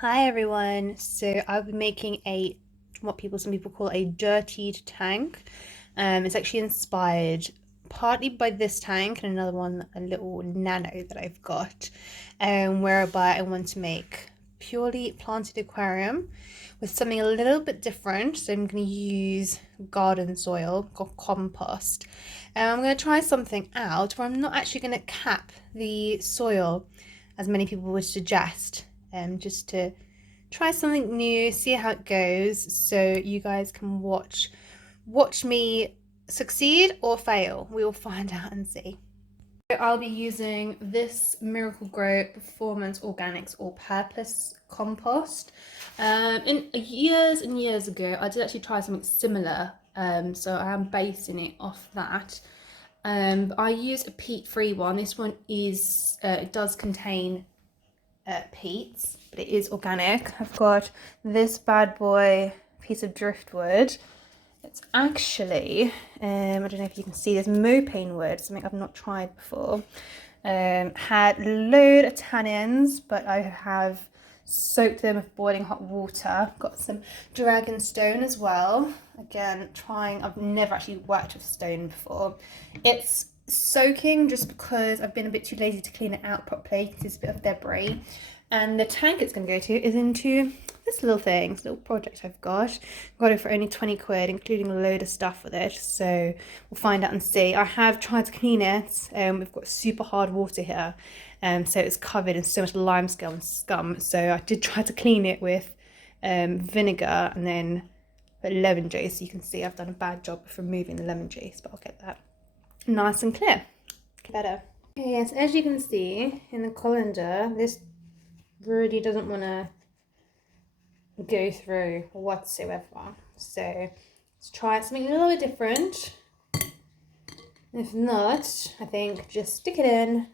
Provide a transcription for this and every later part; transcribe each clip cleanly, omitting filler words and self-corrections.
Hi everyone. So I'll be making some people call a dirtied tank. It's actually inspired partly by this tank and another one, a little nano that I've got, whereby I want to make purely planted aquarium with something a little bit different. So I'm going to use garden soil or compost. I'm going to try something out where I'm not actually going to cap the soil as many people would suggest, just to try something new, see how it goes, so you guys can watch me succeed or fail. We will find out and see. I'll be using this Miracle Grow Performance Organics All-Purpose Compost. In years and years ago, I did actually try something similar, so I am basing it off that. I use a peat-free one. This one is it does contain peats, but it is organic. I've got this bad boy piece of driftwood. It's actually, I don't know if you can see this mopane wood, something I've not tried before. Had a load of tannins, but I have soaked them with boiling hot water. Got some dragon stone as well. Again, I've never actually worked with stone before. It's soaking just because I've been a bit too lazy to clean it out properly because it's a bit of debris. And the tank it's going to go to is into this little project I've got. Got it for only 20 quid, including a load of stuff with it. So we'll find out and see. I have tried to clean it. We've got super hard water here. So it's covered in so much limescale and scum. So I did try to clean it with vinegar and then lemon juice. You can see I've done a bad job of removing the lemon juice, but I'll get that nice and clear. Better. Yes, as you can see in the colander, this really doesn't want to go through whatsoever. So let's try something a little bit different. If not, I think just stick it in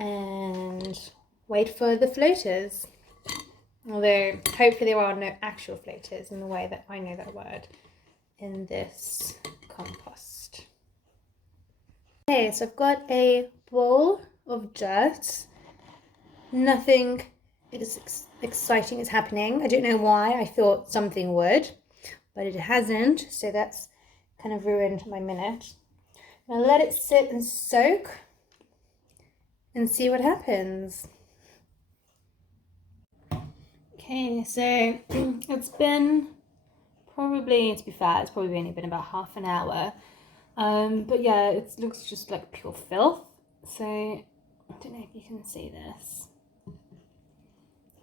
and wait for the floaters. Although hopefully there are no actual floaters in the way that I know that word in this compost. Okay, so I've got a bowl of dirt. Nothing exciting is happening. I don't know why. I thought something would, but it hasn't. So that's kind of ruined my minute. Now let it sit and soak and see what happens. Okay, so it's been probably, to be fair, it's probably only been about half an hour. But yeah, it looks just like pure filth. So I don't know if you can see this.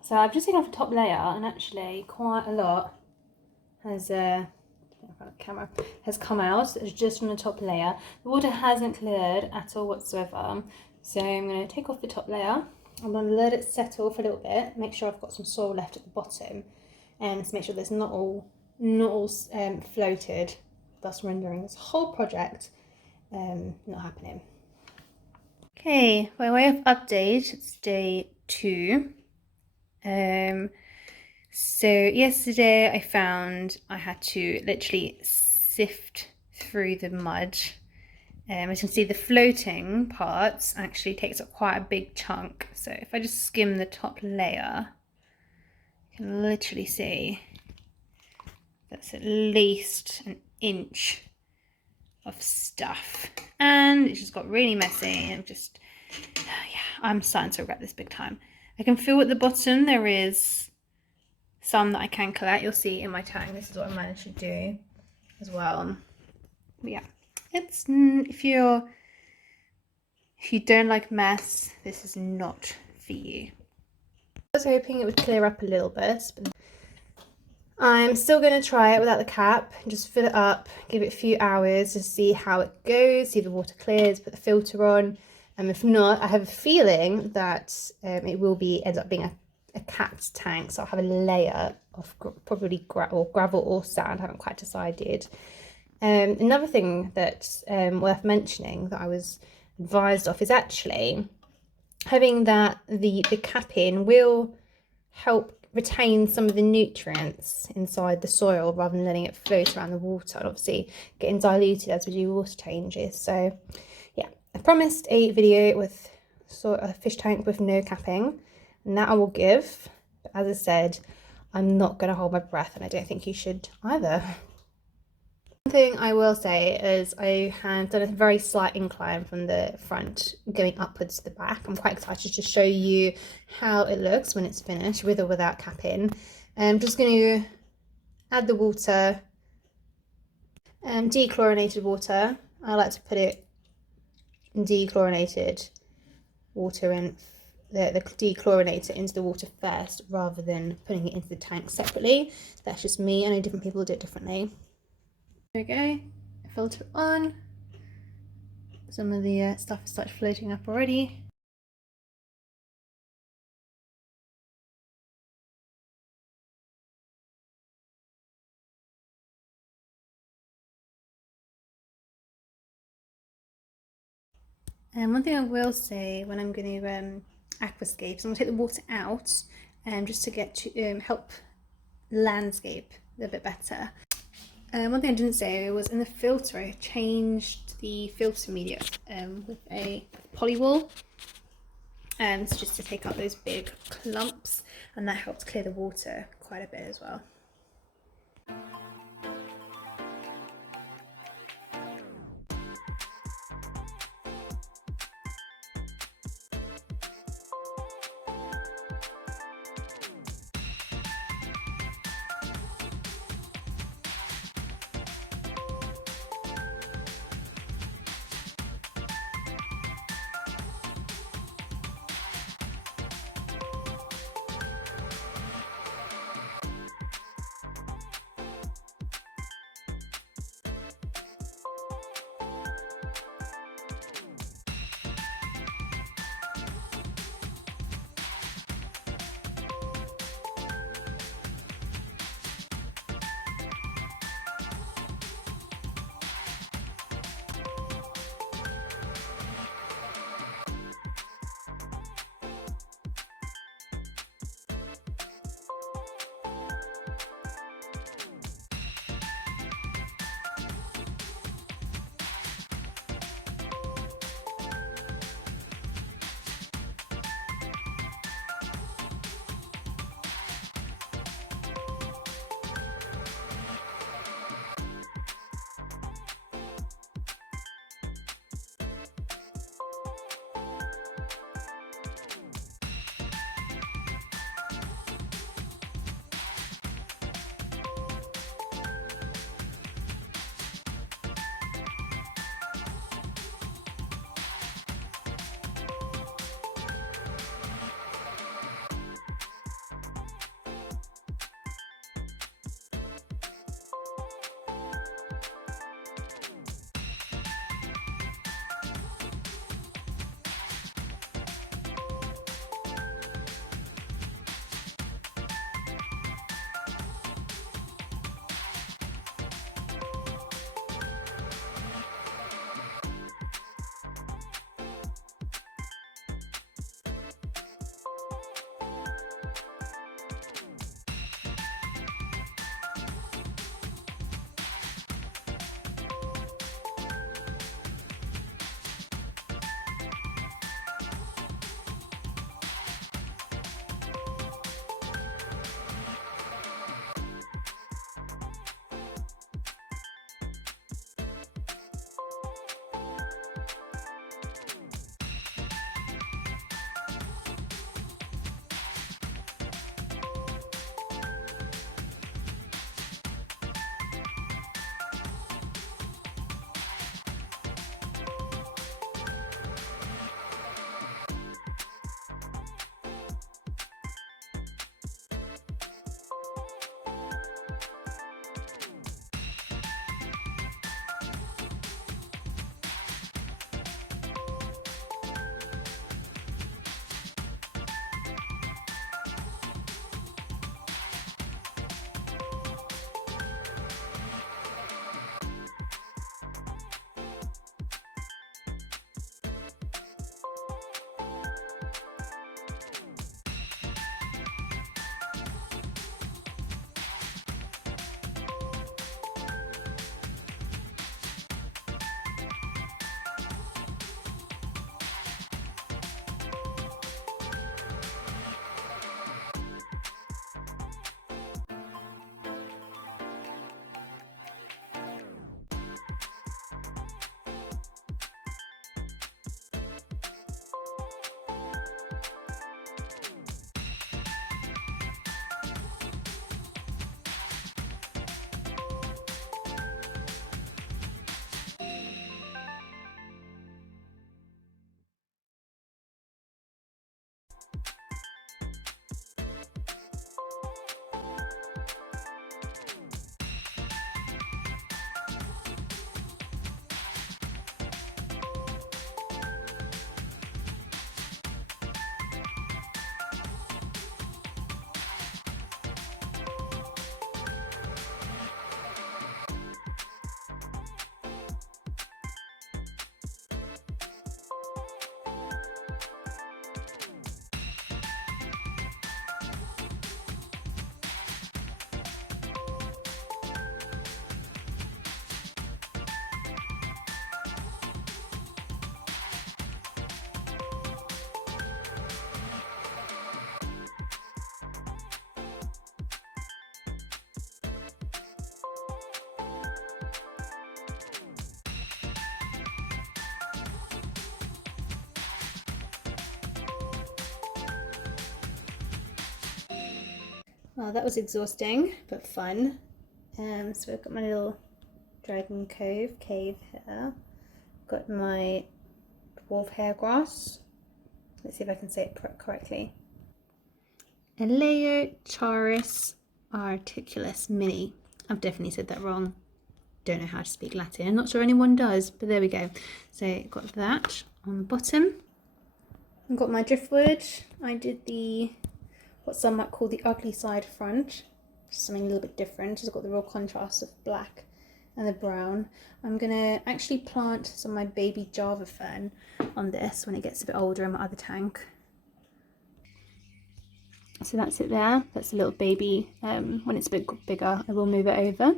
So I've just taken off the top layer, and actually quite a lot has camera has come out. It's just from the top layer. The water hasn't cleared at all whatsoever. So I'm going to take off the top layer. I'm going to let it settle for a little bit. Make sure I've got some soil left at the bottom, and to make sure there's not all floated, thus rendering this whole project not happening. Okay, by way of update, it's day 2. So yesterday I found I had to literally sift through the mud. As you can see, the floating parts actually takes up quite a big chunk. So if I just skim the top layer, you can literally see that's at least an inch of stuff. And it just got really messy and just, yeah, I'm starting to regret this big time. I can feel at the bottom there is some that I can collect. You'll see in my tank. This is what I managed to do as well. But yeah, it's if you don't like mess, this is not for you. I was hoping it would clear up a little bit, but I'm still going to try it without the cap and just fill it up, give it a few hours to see how it goes, see if the water clears, put the filter on. And if not, I have a feeling that it will end up being a capped tank. So I'll have a layer of probably gravel or sand. I haven't quite decided. Another thing that's worth mentioning that I was advised of is actually having the capping will help retain some of the nutrients inside the soil rather than letting it float around the water and obviously getting diluted as we do water changes. So yeah, I promised a video with a fish tank with no capping. and that I will give. But as I said, I'm not going to hold my breath, and I don't think you should either. One thing I will say is I have done a very slight incline from the front going upwards to the back. I'm quite excited to show you how it looks when it's finished, with or without capping. I'm just going to add the water, dechlorinated water. I like to put it in dechlorinated water and the dechlorinator into the water first rather than putting it into the tank separately. That's just me. I know different people do it differently. There we go, filter on. Some of the stuff has started floating up already. And one thing I will say when I'm going to aquascape is I'm going to take the water out just to get to help landscape a bit better. One thing I didn't say was in the filter I changed the filter media with a polywall, and it's just to take out those big clumps, and that helps clear the water quite a bit as well. Oh, that was exhausting, but fun. So I've got my little dragon cave here. Got my dwarf hairgrass. Let's see if I can say it correctly. Eleocharis articulus mini. I've definitely said that wrong. Don't know how to speak Latin. I'm not sure anyone does, but there we go. So got that on the bottom. I've got my driftwood. I did what some might call the ugly side front, something a little bit different. It's got the real contrast of black and the brown. I'm gonna actually plant some of my baby Java fern on this when it gets a bit older in my other tank. So that's it there. That's a little baby. When it's a bit bigger, I will move it over.